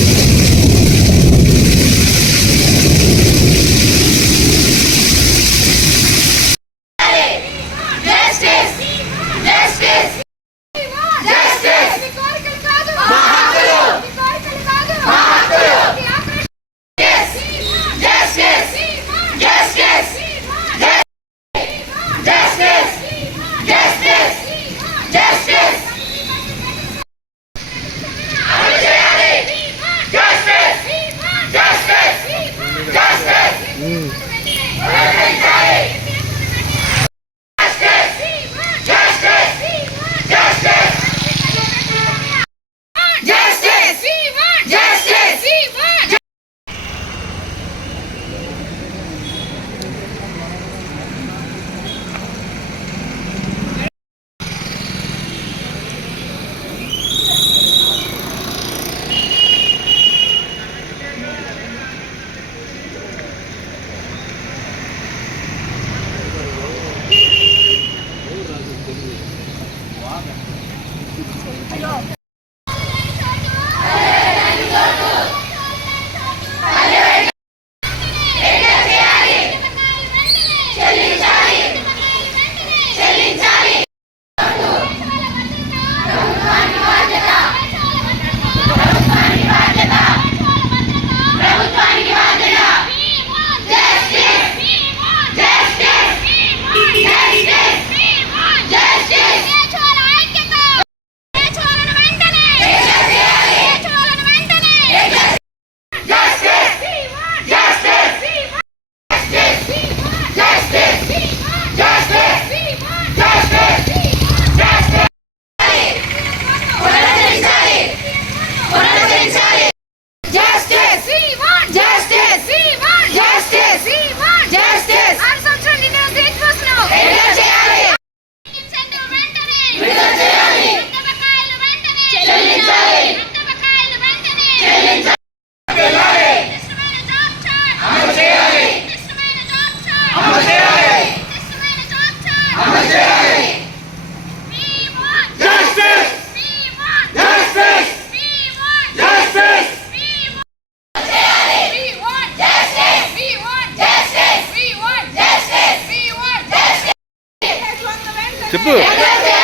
you justice.